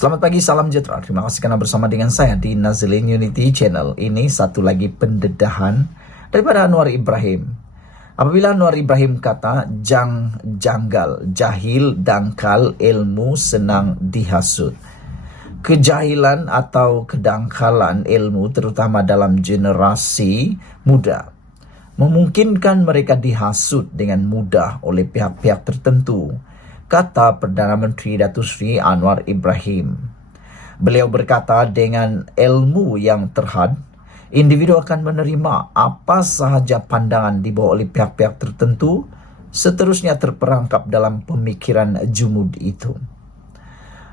Selamat pagi, salam sejahtera. Terima kasih karena bersama dengan saya di Nazilin Unity Channel. Ini satu lagi pendedahan daripada Anwar Ibrahim. Apabila Anwar Ibrahim kata janggal, jahil, dangkal, ilmu senang dihasut. Kejahilan atau kedangkalan ilmu terutama dalam generasi muda memungkinkan mereka dihasut dengan mudah oleh pihak-pihak tertentu, kata Perdana Menteri Datuk Seri Anwar Ibrahim. Beliau berkata dengan ilmu yang terhad, individu akan menerima apa sahaja pandangan dibawa oleh pihak-pihak tertentu, seterusnya terperangkap dalam pemikiran jumud itu.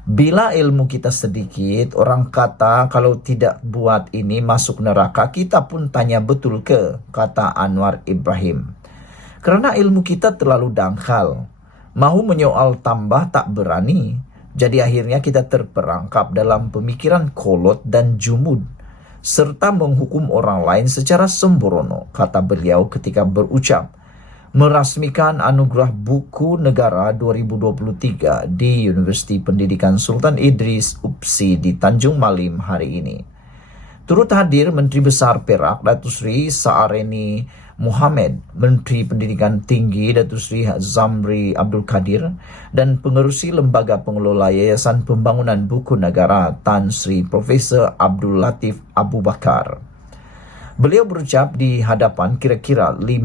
Bila ilmu kita sedikit, orang kata kalau tidak buat ini masuk neraka, kita pun tanya betul ke, kata Anwar Ibrahim. Kerana ilmu kita terlalu dangkal, mahu menyoal tambah tak berani, jadi akhirnya kita terperangkap dalam pemikiran kolot dan jumud, serta menghukum orang lain secara sembrono, kata beliau ketika berucap merasmikan anugerah buku negara 2023 di Universiti Pendidikan Sultan Idris UPSI di Tanjung Malim hari ini. Turut hadir Menteri Besar Perak Datuk Seri Saareni Mohammed, Menteri Pendidikan Tinggi Datuk Seri Zamri Abdul Kadir, dan Pengerusi Lembaga Pengelola Yayasan Pembangunan Buku Negara Tan Sri Profesor Abdul Latif Abu Bakar. Beliau berucap di hadapan kira-kira 5,000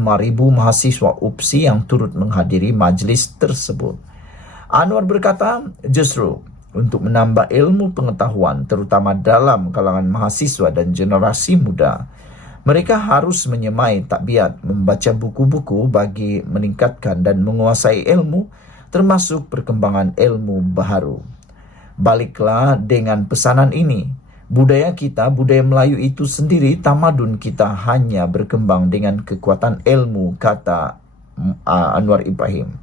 mahasiswa UPSI yang turut menghadiri majlis tersebut. Anwar berkata, justru untuk menambah ilmu pengetahuan terutama dalam kalangan mahasiswa dan generasi muda, mereka harus menyemai takbiat membaca buku-buku bagi meningkatkan dan menguasai ilmu, termasuk perkembangan ilmu baharu. Baliklah dengan pesanan ini. Budaya kita, budaya Melayu itu sendiri, tamadun kita hanya berkembang dengan kekuatan ilmu, kata Anwar Ibrahim.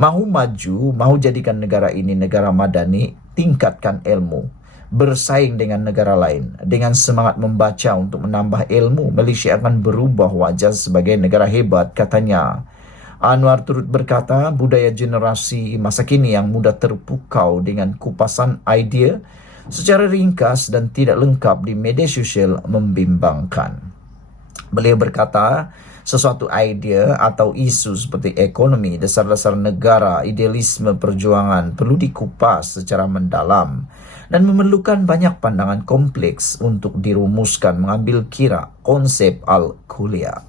Mahu maju, mahu jadikan negara ini negara madani, tingkatkan ilmu. Bersaing dengan negara lain. Dengan semangat membaca untuk menambah ilmu, Malaysia akan berubah wajah sebagai negara hebat, katanya. Anwar turut berkata, budaya generasi masa kini yang mudah terpukau dengan kupasan idea secara ringkas dan tidak lengkap di media sosial membimbangkan. Beliau berkata, sesuatu idea atau isu seperti ekonomi, dasar-dasar negara, idealisme perjuangan perlu dikupas secara mendalam dan memerlukan banyak pandangan kompleks untuk dirumuskan mengambil kira konsep al-kuliah.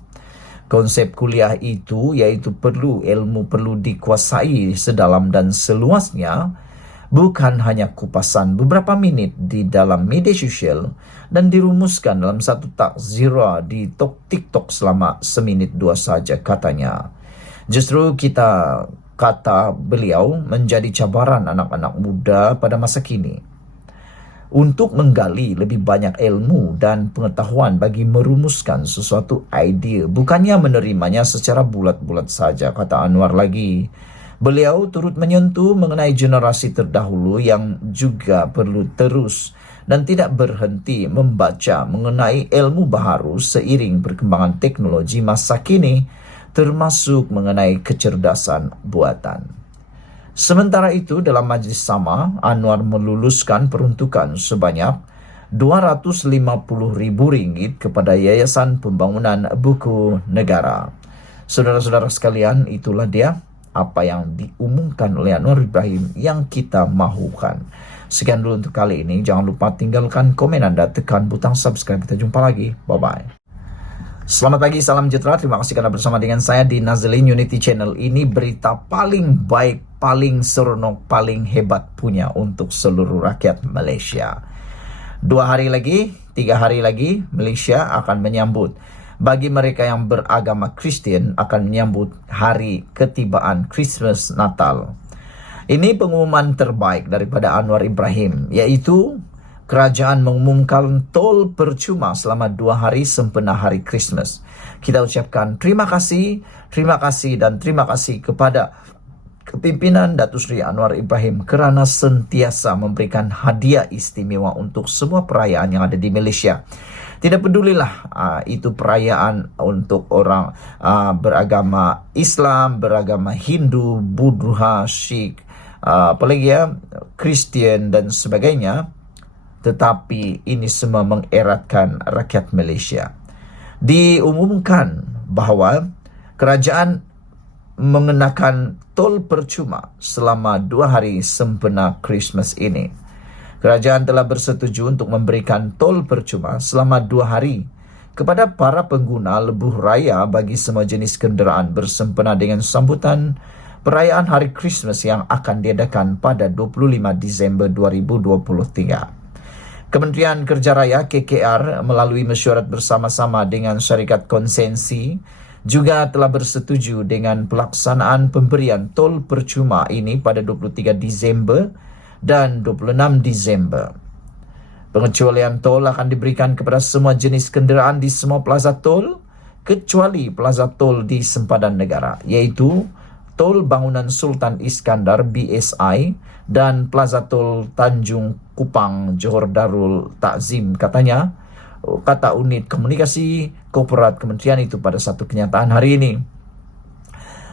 Konsep kuliah itu iaitu ilmu perlu dikuasai sedalam dan seluasnya, bukan hanya kupasan beberapa menit di dalam media sosial dan dirumuskan dalam satu takzira di TikTok selama seminit dua saja, katanya. Justru kita, kata beliau, menjadi cabaran anak-anak muda pada masa kini untuk menggali lebih banyak ilmu dan pengetahuan bagi merumuskan sesuatu idea, bukannya menerimanya secara bulat-bulat saja, kata Anwar lagi. Beliau turut menyentuh mengenai generasi terdahulu yang juga perlu terus dan tidak berhenti membaca mengenai ilmu baharu seiring perkembangan teknologi masa kini, termasuk mengenai kecerdasan buatan. Sementara itu, dalam majlis sama, Anwar meluluskan peruntukan sebanyak RM250,000 kepada Yayasan Pembangunan Buku Negara. Saudara-saudara sekalian, itulah dia apa yang diumumkan oleh Anwar Ibrahim yang kita mahukan. Sekian dulu untuk kali ini. Jangan lupa tinggalkan komen Anda, tekan butang subscribe. Kita jumpa lagi. Bye-bye. Selamat pagi, salam sejahtera. Terima kasih karena bersama dengan saya di Nazilin Unity Channel. Ini berita paling baik, paling seronok, paling hebat punya untuk seluruh rakyat Malaysia. 2 hari lagi, 3 hari lagi, Malaysia akan menyambut. Bagi mereka yang beragama Kristian akan menyambut hari ketibaan Christmas Natal. Ini pengumuman terbaik daripada Anwar Ibrahim, yaitu kerajaan mengumumkan tol percuma selama 2 hari sempena hari Christmas. Kita ucapkan terima kasih dan terima kasih kepada kepimpinan Datuk Seri Anwar Ibrahim kerana sentiasa memberikan hadiah istimewa untuk semua perayaan yang ada di Malaysia. Tidak pedulilah itu perayaan untuk orang beragama Islam, beragama Hindu, Buddha, Sikh, apalagi ya, Kristian dan sebagainya. Tetapi ini semua mengeratkan rakyat Malaysia. Diumumkan bahwa kerajaan mengenakan tol percuma selama 2 hari sempena Christmas ini. Kerajaan telah bersetuju untuk memberikan tol percuma selama 2 hari kepada para pengguna lebuh raya bagi semua jenis kenderaan bersempena dengan sambutan perayaan Hari Christmas yang akan diadakan pada 25 Disember 2023. Kementerian Kerja Raya KKR melalui mesyuarat bersama-sama dengan syarikat konsensi juga telah bersetuju dengan pelaksanaan pemberian tol percuma ini pada 23 Disember dan 26 Disember. Pengecualian tol akan diberikan kepada semua jenis kenderaan di semua plaza tol kecuali plaza tol di sempadan negara, iaitu Tol Bangunan Sultan Iskandar BSI dan Plaza Tol Tanjung Kupang Johor Darul Takzim, kata unit komunikasi korporat kementerian itu pada satu kenyataan hari ini.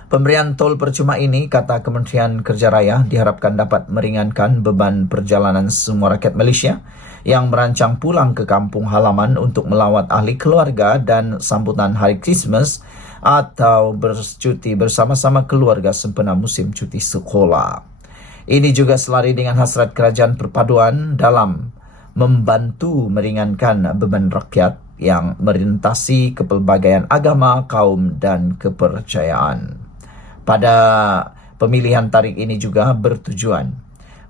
Pemberian tol percuma ini, kata Kementerian Kerja Raya, diharapkan dapat meringankan beban perjalanan semua rakyat Malaysia yang merancang pulang ke kampung halaman untuk melawat ahli keluarga dan sambutan Hari Christmas atau bercuti bersama-sama keluarga sempena musim cuti sekolah. Ini juga selari dengan hasrat kerajaan perpaduan dalam membantu meringankan beban rakyat yang merintasi kepelbagaian agama, kaum dan kepercayaan. Pada pemilihan tarikh ini juga bertujuan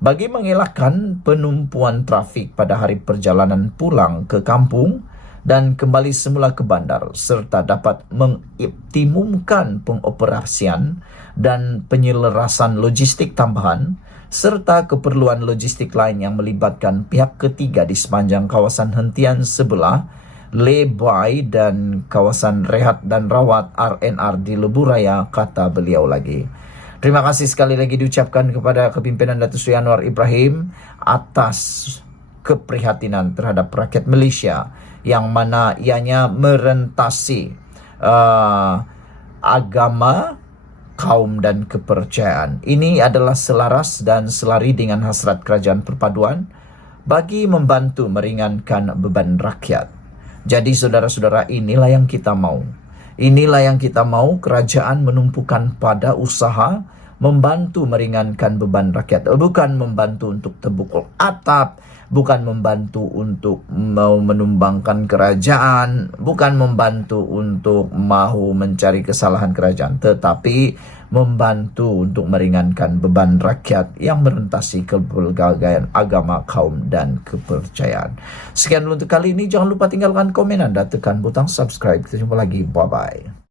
bagi mengelakkan penumpuan trafik pada hari perjalanan pulang ke kampung dan kembali semula ke bandar, serta dapat mengoptimumkan pengoperasian dan penyelarasan logistik tambahan serta keperluan logistik lain yang melibatkan pihak ketiga di sepanjang kawasan hentian sebelah Lebai dan kawasan rehat dan rawat RNR di Lebuh Raya, kata beliau lagi. Terima kasih sekali lagi diucapkan kepada kepimpinan Datuk Seri Anwar Ibrahim atas keprihatinan terhadap rakyat Malaysia yang mana ianya merentasi agama, kaum dan kepercayaan. Ini adalah selaras dan selari dengan hasrat kerajaan perpaduan bagi membantu meringankan beban rakyat. Jadi saudara-saudara, inilah yang kita mau. Inilah yang kita mau, kerajaan menumpukan pada usaha membantu meringankan beban rakyat. Bukan membantu untuk tebukul atap, bukan membantu untuk mau menumbangkan kerajaan, bukan membantu untuk mahu mencari kesalahan kerajaan, tetapi membantu untuk meringankan beban rakyat yang merentasi kepelbagaian agama, kaum dan kepercayaan. Sekian dulu untuk kali ini. Jangan lupa tinggalkan komen Anda, tekan butang subscribe. Kita jumpa lagi. Bye-bye.